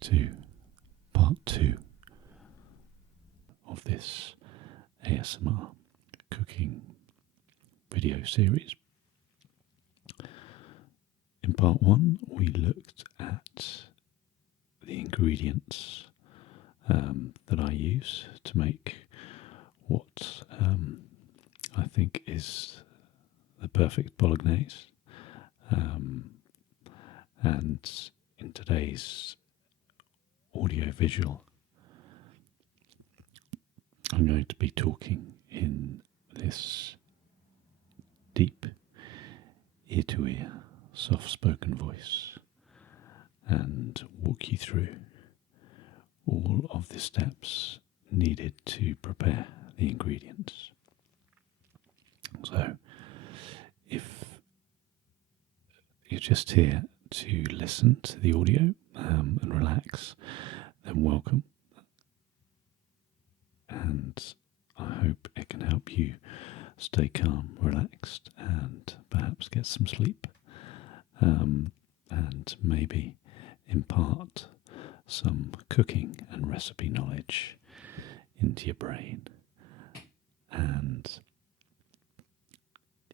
to part 2 of this ASMR cooking video series. In part 1 we looked at the ingredients that I use to make what I think is the perfect Bolognese, and in today's audio-visual I'm going to be talking in this deep ear-to-ear soft-spoken voice and walk you through all of the steps needed to prepare the ingredients. So, if you're just here to listen to the audio and relax, then welcome. And I hope it can help you stay calm, relaxed, and perhaps get some sleep, and maybe impart some cooking and recipe knowledge into your brain. And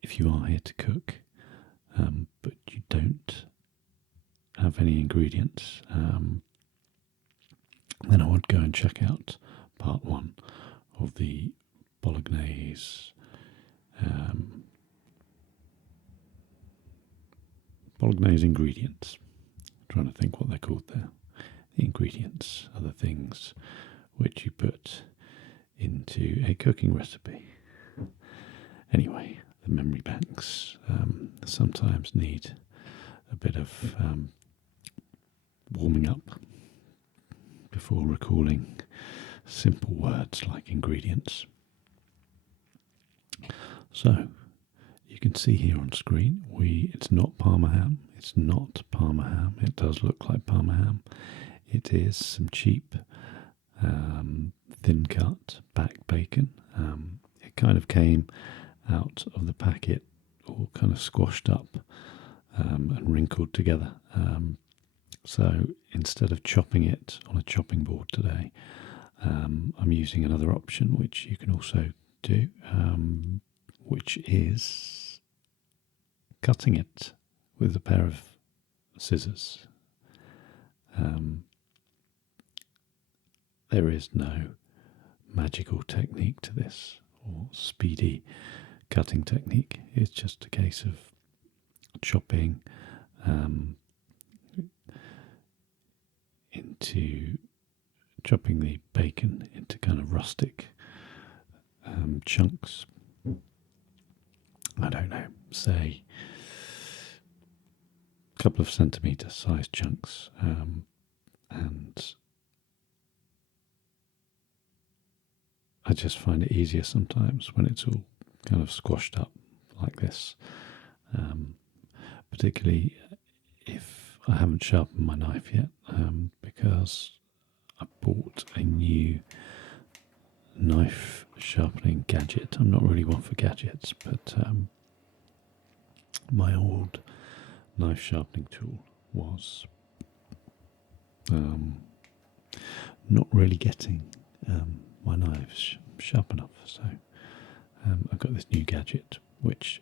if you are here to cook, but you don't have any ingredients, then I would go and check out part 1 of the Bolognese ingredients. I'm trying to think what they're called there. The ingredients are the things which you put into a cooking recipe. Anyway, the memory banks sometimes need a bit of warming up before recalling simple words like ingredients. So, you can see here on screen, it's not Parma ham. It's not Parma ham. It does look like Parma ham. It is some cheap, thin cut back bacon. It kind of came out of the packet all kind of squashed up and wrinkled together. So instead of chopping it on a chopping board today, I'm using another option which you can also do, which is cutting it with a pair of scissors. There is no magical technique to this or speedy cutting technique. It's just a case of chopping chopping the bacon into kind of rustic chunks. I don't know, say a couple of centimetre sized chunks, and I just find it easier sometimes when it's all kind of squashed up like this, particularly if I haven't sharpened my knife yet, because I bought a new knife sharpening gadget. I'm not really one for gadgets, but my old knife sharpening tool was not really getting my knives sharp enough. So I've got this new gadget, which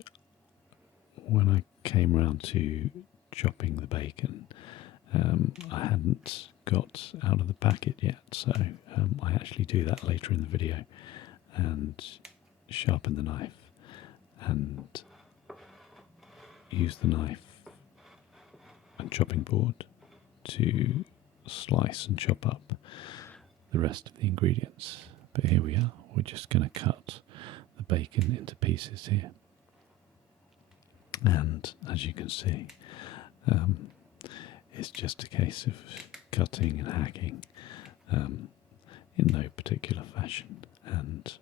when I came round to chopping the bacon, I hadn't got out of the packet yet, so I actually do that later in the video and sharpen the knife and use the knife and chopping board to slice and chop up the rest of the ingredients. But here we are, we're just going to cut the bacon into pieces here, and as you can see, it's just a case of cutting and hacking in no particular fashion, and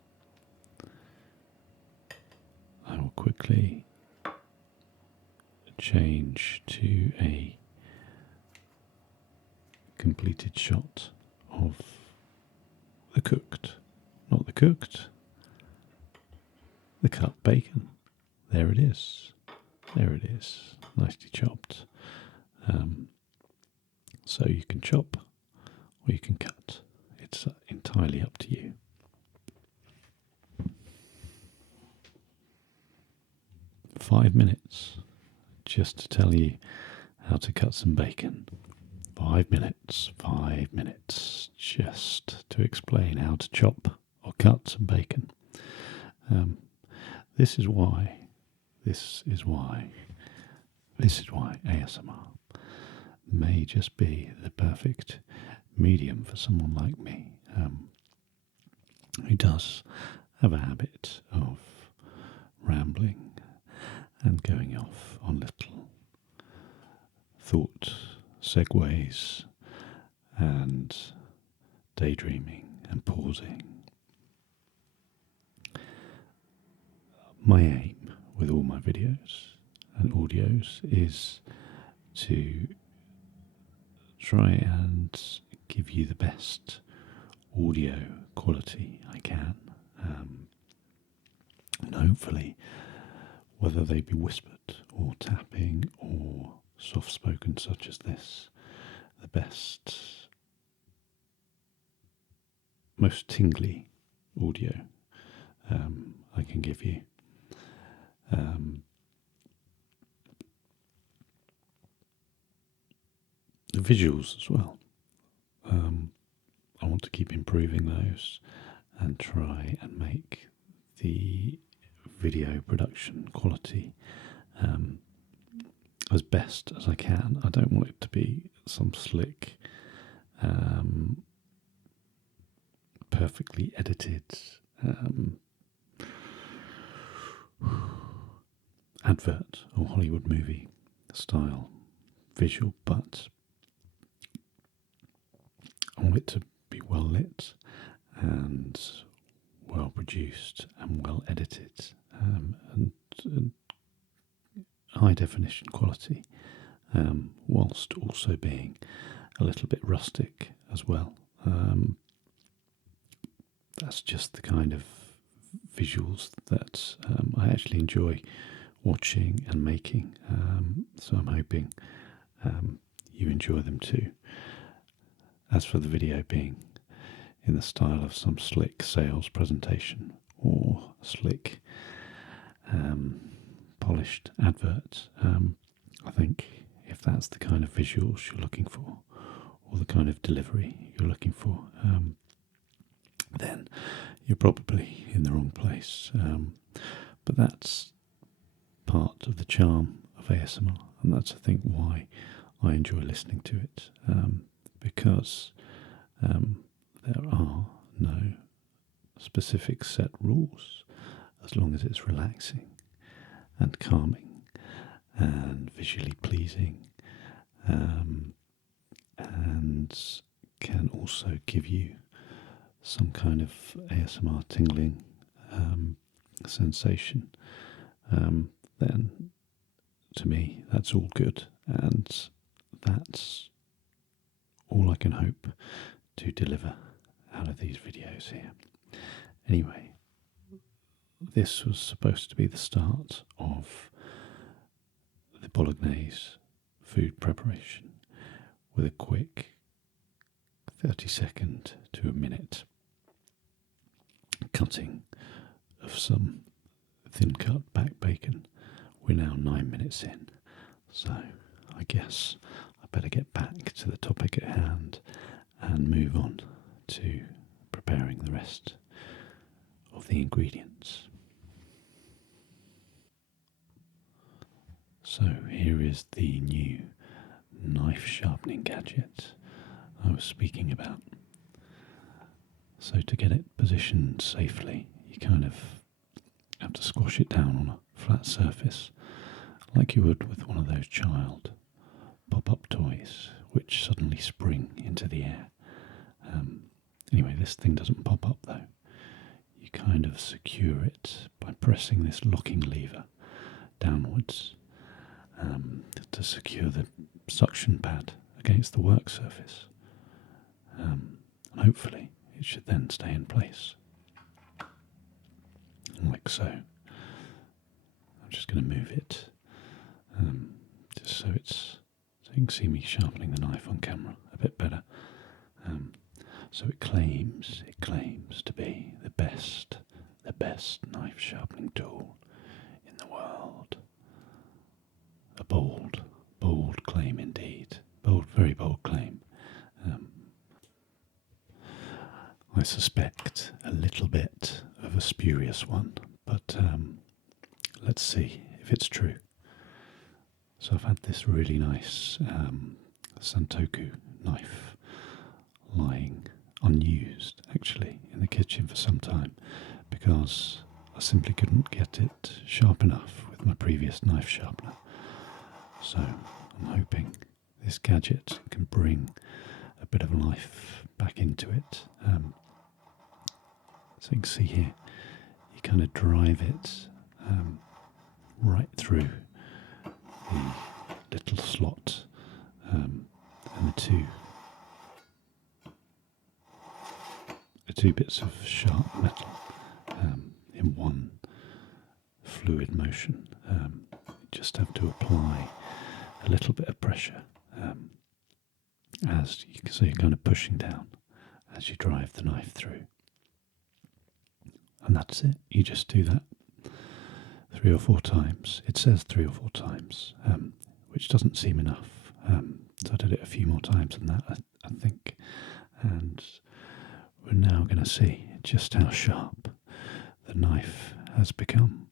I will quickly change to a completed shot of the cut bacon. There it is, nicely chopped. So you can chop or you can cut. It's entirely up to you. Five minutes just to tell you how to cut some bacon. 5 minutes just to explain how to chop or cut some bacon. This is why ASMR may just be the perfect medium for someone like me, who does have a habit of rambling and going off on little thought segues and daydreaming and pausing. My aim with all my videos and audios is to try and give you the best audio quality I can, and hopefully, whether they be whispered or tapping or soft-spoken such as this, the best, most tingly audio I can give you. The visuals as well. I want to keep improving those and try and make the video production quality as best as I can. I don't want it to be some slick, perfectly edited advert or Hollywood movie style visual, but I want it to be well lit and well produced and well edited, and high definition quality, whilst also being a little bit rustic as well. That's just the kind of visuals that I actually enjoy watching and making, so I'm hoping you enjoy them too. As for the video being in the style of some slick sales presentation or slick polished advert, I think if that's the kind of visuals you're looking for or the kind of delivery you're looking for, then you're probably in the wrong place. But that's part of the charm of ASMR, and that's, I think, why I enjoy listening to it, because there are no specific set rules as long as it's relaxing and calming and visually pleasing, and can also give you some kind of ASMR tingling sensation, then to me that's all good, and that's all I can hope to deliver out of these videos here. Anyway, this was supposed to be the start of the Bolognese food preparation with a quick 30-second to a minute cutting of some thin cut back bacon. We're now 9 minutes in, so I guess I better get back to the topic at hand and move on to preparing the rest of the ingredients. So here is the new knife sharpening gadget I was speaking about. So to get it positioned safely, you kind of have to squash it down on a flat surface like you would with one of those child pop-up toys which suddenly spring into the air. Anyway, this thing doesn't pop up though. You kind of secure it by pressing this locking lever downwards to secure the suction pad against the work surface. And hopefully it should then stay in place, like so. I'm just going to move it, just so you can see me sharpening the knife on camera a bit better. So it claims to be the best knife sharpening tool in the world. A bold claim indeed. Very bold claim. I suspect a little bit of a spurious one, but let's see if it's true. So I've had this really nice Santoku knife lying unused, actually, in the kitchen for some time because I simply couldn't get it sharp enough with my previous knife sharpener. So I'm hoping this gadget can bring a bit of life back into it. So you can see here, you kind of drive it right through the little slot and the two bits of sharp metal in one fluid motion. You just have to apply a little bit of pressure as you can see, you're kind of pushing down as you drive the knife through. And that's it. You just do that 3 or 4 times. It says 3 or 4 times, which doesn't seem enough. So I did it a few more times than that, I think. And we're now going to see just how sharp the knife has become.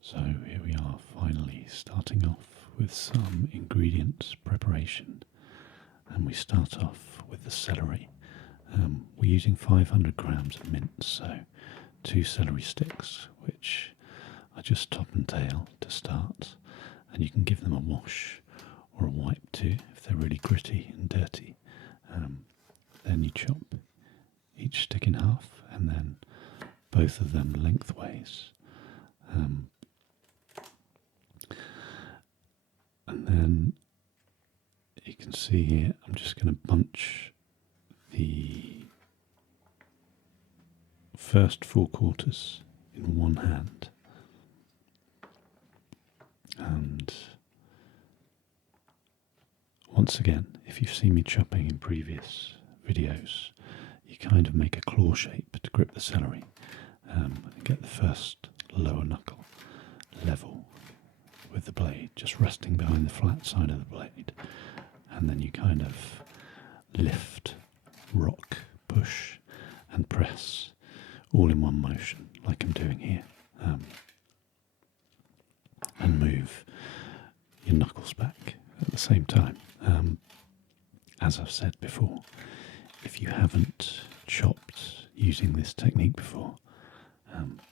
So here we are, finally starting off with some ingredient preparation. And we start off with the celery. We're using 500 grams of mint, so 2 celery sticks, which I just top and tail to start, and you can give them a wash or a wipe too if they're really gritty and dirty. Then you chop each stick in half, and then both of them lengthways. And then you can see here, I'm just going to bunch the first 4 quarters in one hand, and once again, if you've seen me chopping in previous videos, you kind of make a claw shape to grip the celery and get the first lower knuckle level with the blade, just resting behind the flat side of the blade, and then you kind of lift, rock, push and press all in one motion like I'm doing here, and move your knuckles back at the same time. As I've said before, if you haven't chopped using this technique before,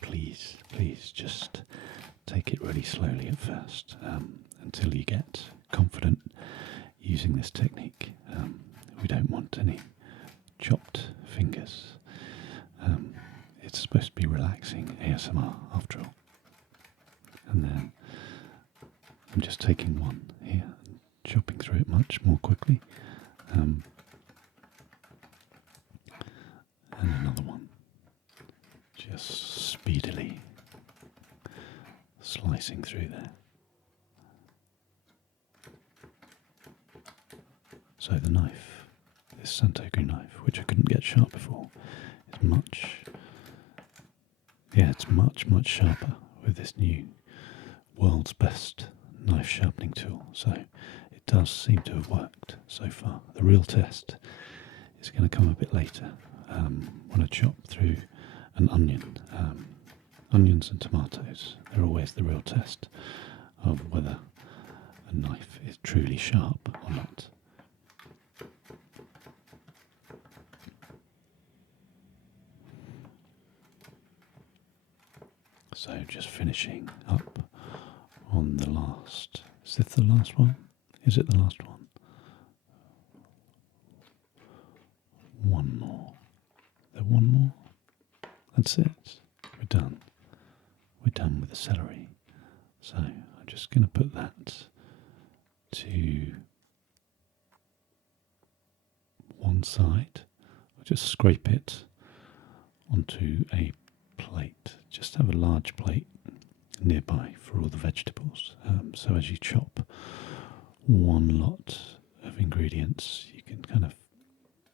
please just take it really slowly at first until you get confident using this technique. We don't want any chopped fingers. It's supposed to be relaxing ASMR after all. And then I'm just taking one here and chopping through it much more quickly. And another one, just speedily slicing through there. So the knife, this Santoku knife, which I couldn't get sharp before, is much sharper with this new world's best knife sharpening tool. So it does seem to have worked so far. The real test is going to come a bit later when I chop through an onion. Onions and tomatoes, they're always the real test of whether a knife is truly sharp or not. So just finishing up on the last. Is this the last one? Is it the last one? One more. There one more? That's it. We're done. We're done with the celery. So I'm just going to put that to one side. I'll just scrape it onto a plate. Just have a large plate nearby for all the vegetables. So as you chop one lot of ingredients, you can kind of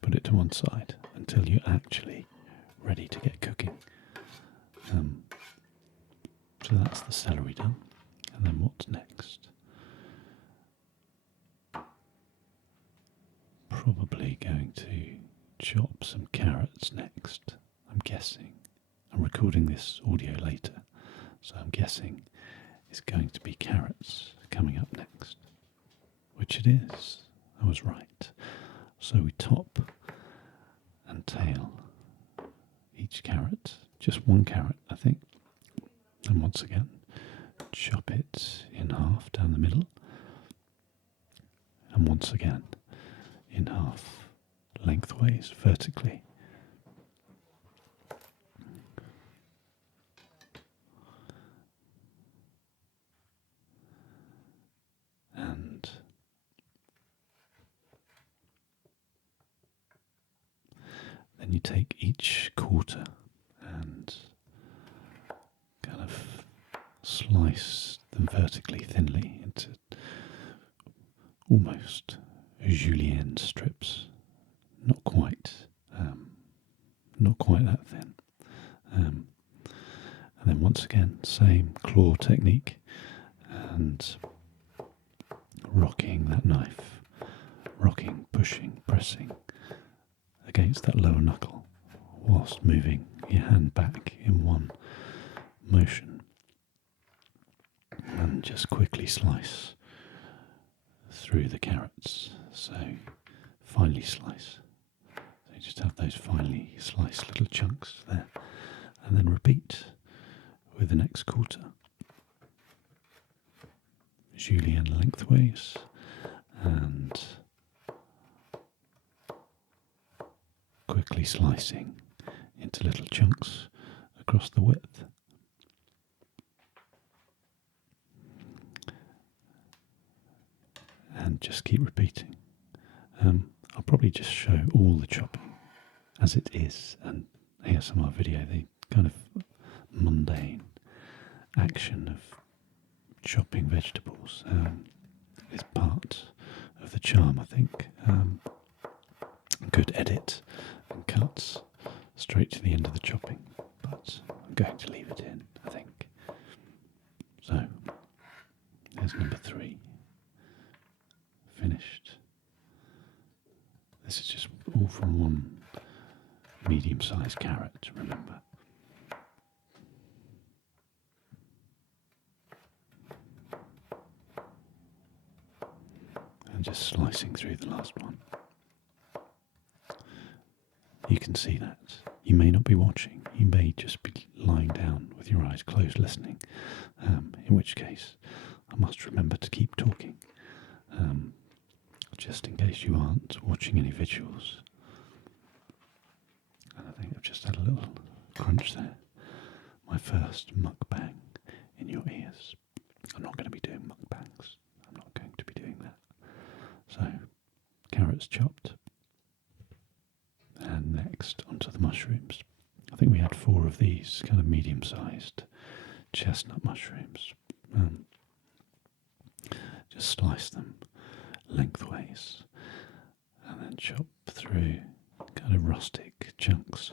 put it to one side until you're actually ready to get cooking. So that's the celery done. And then what's next? Probably going to chop some carrots next, I'm guessing. I'm recording this audio later, so I'm guessing it's going to be carrots coming up next. Which it is. I was right. So we top and tail each carrot, just one carrot, I think. And once again, chop it in half down the middle. And once again, in half lengthways, vertically. And then you take each quarter and kind of slice them vertically, thinly, into almost julienne strips. Not quite that thin. And then once again, same claw technique, and rocking that knife, rocking, pushing, pressing against that lower knuckle, whilst moving your hand back in one motion, and just quickly slice through the carrots. So finely slice. So you just have those finely sliced little chunks there, and then repeat with the next quarter. Julienne lengthways and quickly slicing into little chunks across the width. And just keep repeating. I'll probably just show all the chopping as it is an ASMR video, the kind of mundane action of chopping vegetables is part of the charm, I think. Good edit and cuts straight to the end of the chopping, but I'm going to leave it in, I think. So, there's number 3. Finished. This is just all from one medium-sized carrot, remember. And just slicing through the last one. You can see that. You may not be watching. You may just be lying down with your eyes closed listening. In which case, I must remember to keep talking. Just in case you aren't watching any visuals. And I think I've just had a little crunch there. My first mukbang in your ears. I'm not going to be doing mukbangs. I'm not going to be doing that. So, carrots chopped. And next, onto the mushrooms. I think we had 4 of these kind of medium-sized chestnut mushrooms. Just slice them lengthways and then chop through kind of rustic chunks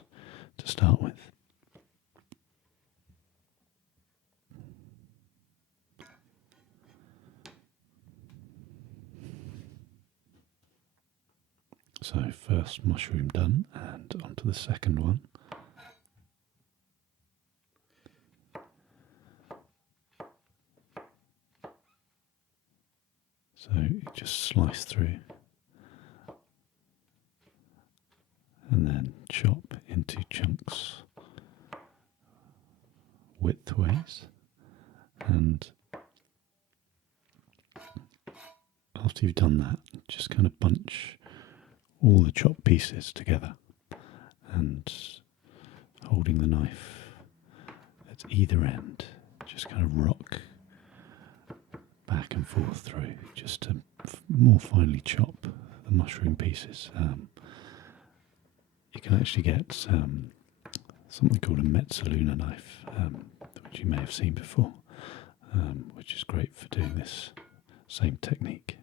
to start with. So first mushroom done, and onto the second one. So you just slice through and then chop into chunks widthways, and after you've done that, just kind of bunch all the chopped pieces together and holding the knife at either end, just kind of rock back and forth through just to more finely chop the mushroom pieces. You can actually get something called a mezzaluna knife, which you may have seen before, which is great for doing this same technique.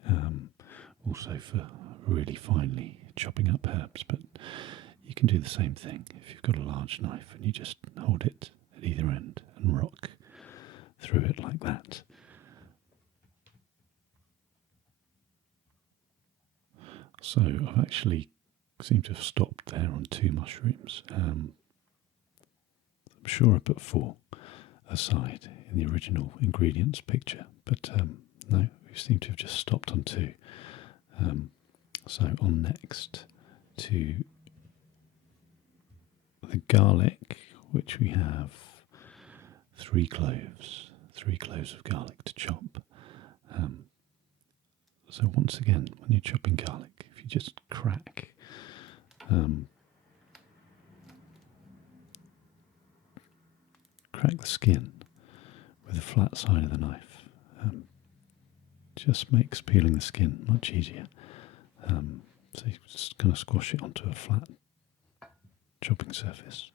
Also for really finely chopping up herbs, but you can do the same thing if you've got a large knife and you just hold it at either end and rock through it like that. So I've actually seemed to have stopped there on 2 mushrooms. I'm sure I put 4 aside in the original ingredients picture, but no, we seem to have just stopped on 2. So on next to the garlic, which we have 3 cloves of garlic to chop. So once again, when you're chopping garlic, if you just crack the skin with the flat side of the knife, just makes peeling the skin much easier. So you just kind of squash it onto a flat chopping surface,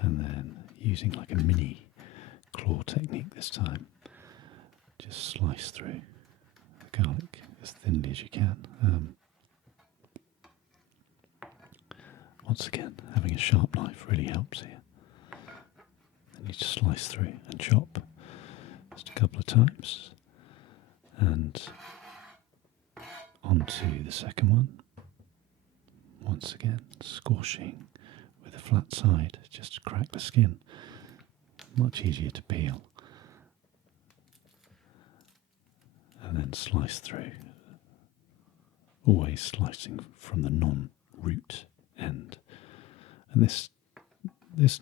and then using like a mini claw technique this time, just slice through the garlic as thinly as you can. Once again, having a sharp knife really helps here. And you just slice through and chop just a couple of times, and onto the second one. Once again, squashing with a flat side just to crack the skin. Much easier to peel. And then slice through. Always slicing from the non-root end. And this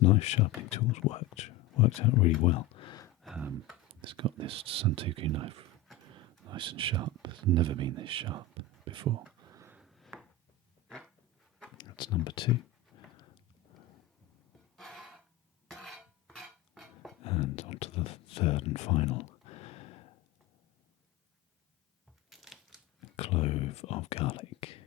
knife sharpening tool's worked out really well. It's got this Santoku knife, nice and sharp. It's never been this sharp before. That's number 2. And onto the third and final clove of garlic.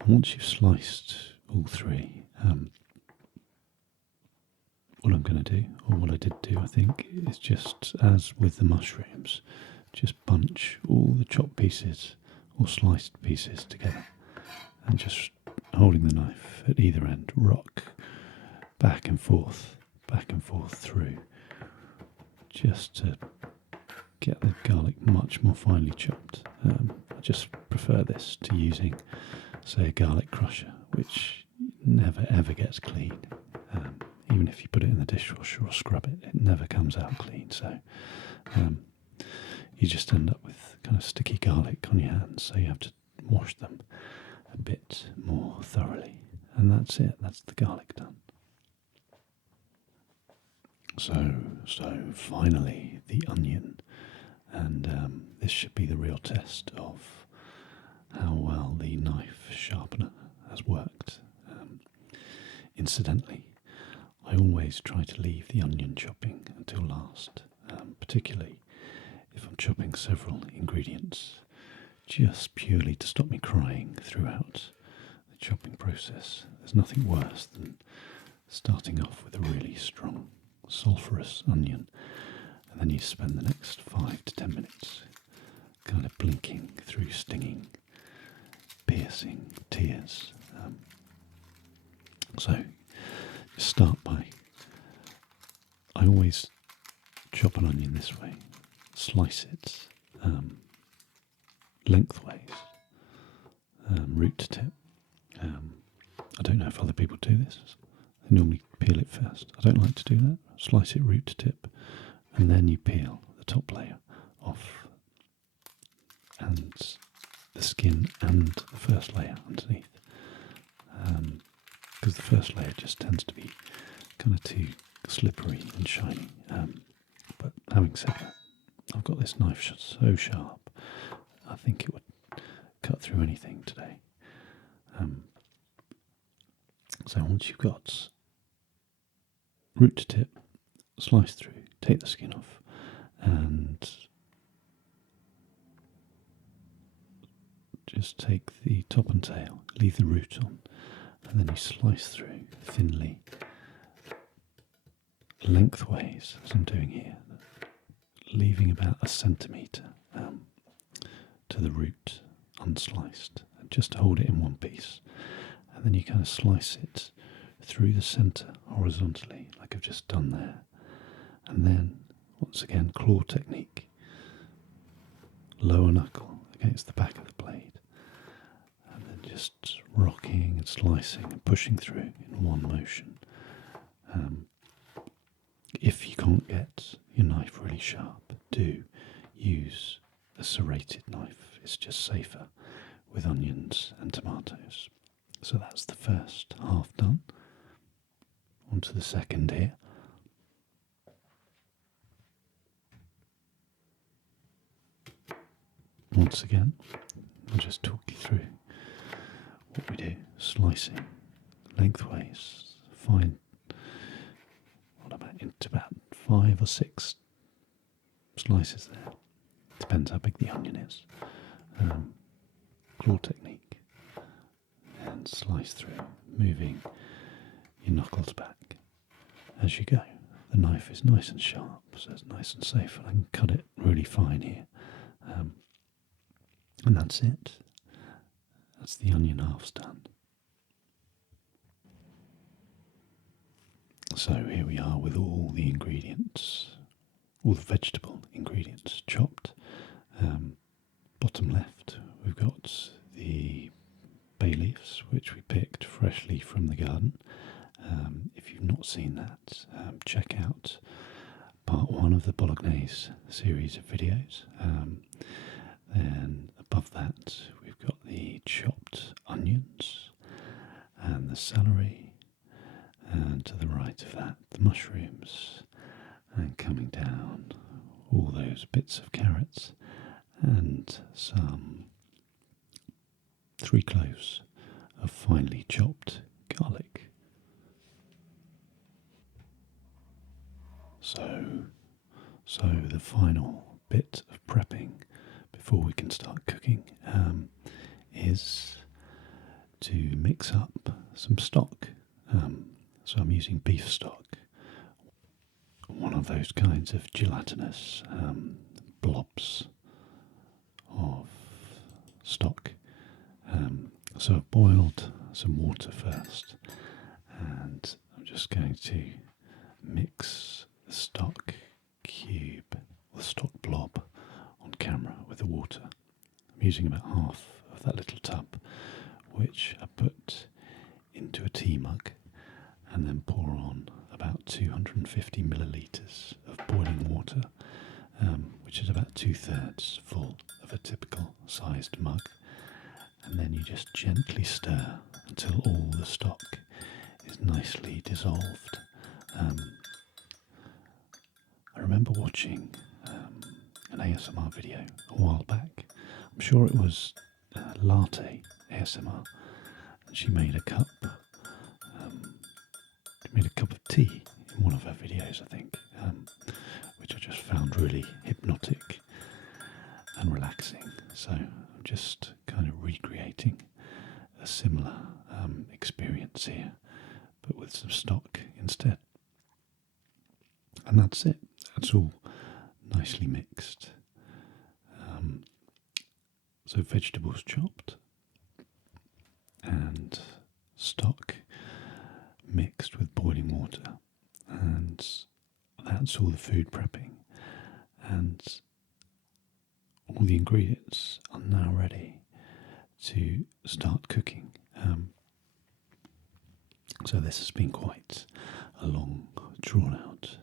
And once you've sliced all 3, what I'm going to do, or what I did do, I think, is just as with the mushrooms, just bunch all the chopped pieces or sliced pieces together, and just holding the knife at either end, rock back and forth through, just to get the garlic much more finely chopped. I just prefer this to using, say, a garlic crusher, which never ever gets clean. Even if you put it in the dishwasher or scrub it, it never comes out clean. So you just end up with kind of sticky garlic on your hands, so you have to wash them a bit more thoroughly. And that's it, that's the garlic done. So finally the onion, and this should be the real test of how well the knife sharpener has worked. Incidentally, I always try to leave the onion chopping until last, particularly if I'm chopping several ingredients, just purely to stop me crying throughout the chopping process. There's nothing worse than starting off with a really strong sulphurous onion, and then you spend the next 5 to 10 minutes kind of blinking through stinging, piercing tears. So just start by, I always chop an onion this way, slice it lengthways, root to tip. I don't know if other people do this. They normally peel it first. I don't like to do that. Slice it root to tip, and then you peel the top layer off, and the skin and the first layer underneath. Because the first layer just tends to be kind of too slippery and shiny. But having said that, I've got this knife so sharp, I think it would cut through anything today. So once you've got root to tip, slice through, take the skin off, and just take the top and tail, leave the root on, and then you slice through thinly, lengthways, as I'm doing here, leaving about a centimetre to the root unsliced, just to hold it in one piece. And then you kind of slice it through the centre horizontally, like I've just done there. And then, once again, claw technique. Lower knuckle against the back of the blade. And then just rocking and slicing and pushing through in one motion. If you can't get your knife really sharp, do use a serrated knife. It's just safer with onions and tomatoes. So that's the first half done. On to the second here. Once again, I'll just talk you through what we do. Slicing lengthways, fine, into about 5 or 6 slices there. Depends how big the onion is. Claw technique. And slice through, moving your knuckles back as you go. The knife is nice and sharp, so it's nice and safe, and I can cut it really fine here. And that's it. That's the onion halves done. So here we are with all the ingredients, all the vegetable ingredients chopped. Bottom left, we've got the bay leaves, which we picked freshly from the garden. If you've not seen that, check out part 1 of the Bolognese series of videos. Then above that, we've got the chopped onions and the celery, and to the right of that, the mushrooms, and coming down, all those bits of carrots, and some 3 cloves of finely chopped garlic. So the final bit of prepping before we can start cooking is to mix up some stock. So I'm using beef stock, one of those kinds of gelatinous blobs of stock. So I've boiled some water first, and I'm just going to mix the stock cube, the stock blob, on camera with the water. I'm using about half of that little tub, which I put into a tea mug, and then pour on about 250 millilitres of boiling water, which is about 2/3 full of a typical sized mug. And then you just gently stir until all the stock is nicely dissolved. I remember watching an ASMR video a while back. I'm sure it was Latte ASMR, and she made a cup. Made a cup of tea in one of her videos, I think, which I just found really hypnotic and relaxing. So I'm just kind of recreating a similar experience here, but with some stock instead. And that's it. That's all nicely mixed. So vegetables chopped and stock mixed with boiling water, and that's all the food prepping, and all the ingredients are now ready to start cooking. So this has been quite a long, drawn out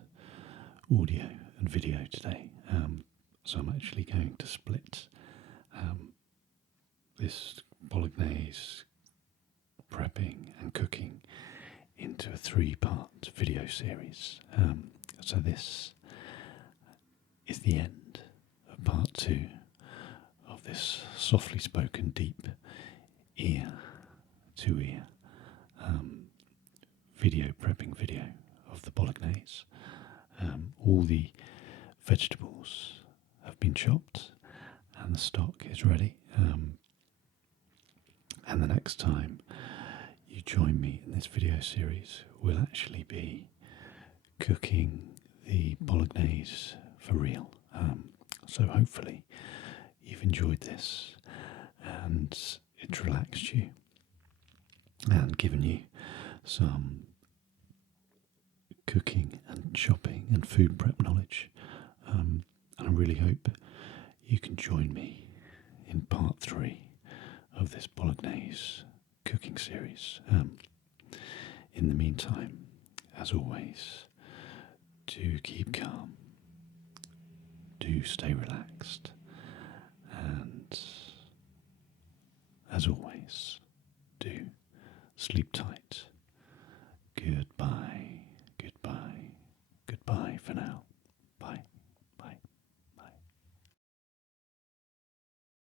audio and video today, so I'm actually going to split this Bolognese prepping and cooking into a 3-part video series. So this is the end of part 2 of this softly spoken, deep ear to ear video prepping video of the Bolognese. All the vegetables have been chopped and the stock is ready. And the next time you join me in this video series, we'll actually be cooking the Bolognese for real. So hopefully you've enjoyed this and it's relaxed you and given you some cooking and shopping and food prep knowledge. And I really hope you can join me in part 3 of this Bolognese cooking series. In the meantime, as always, do keep calm, do stay relaxed, and as always, do sleep tight. Good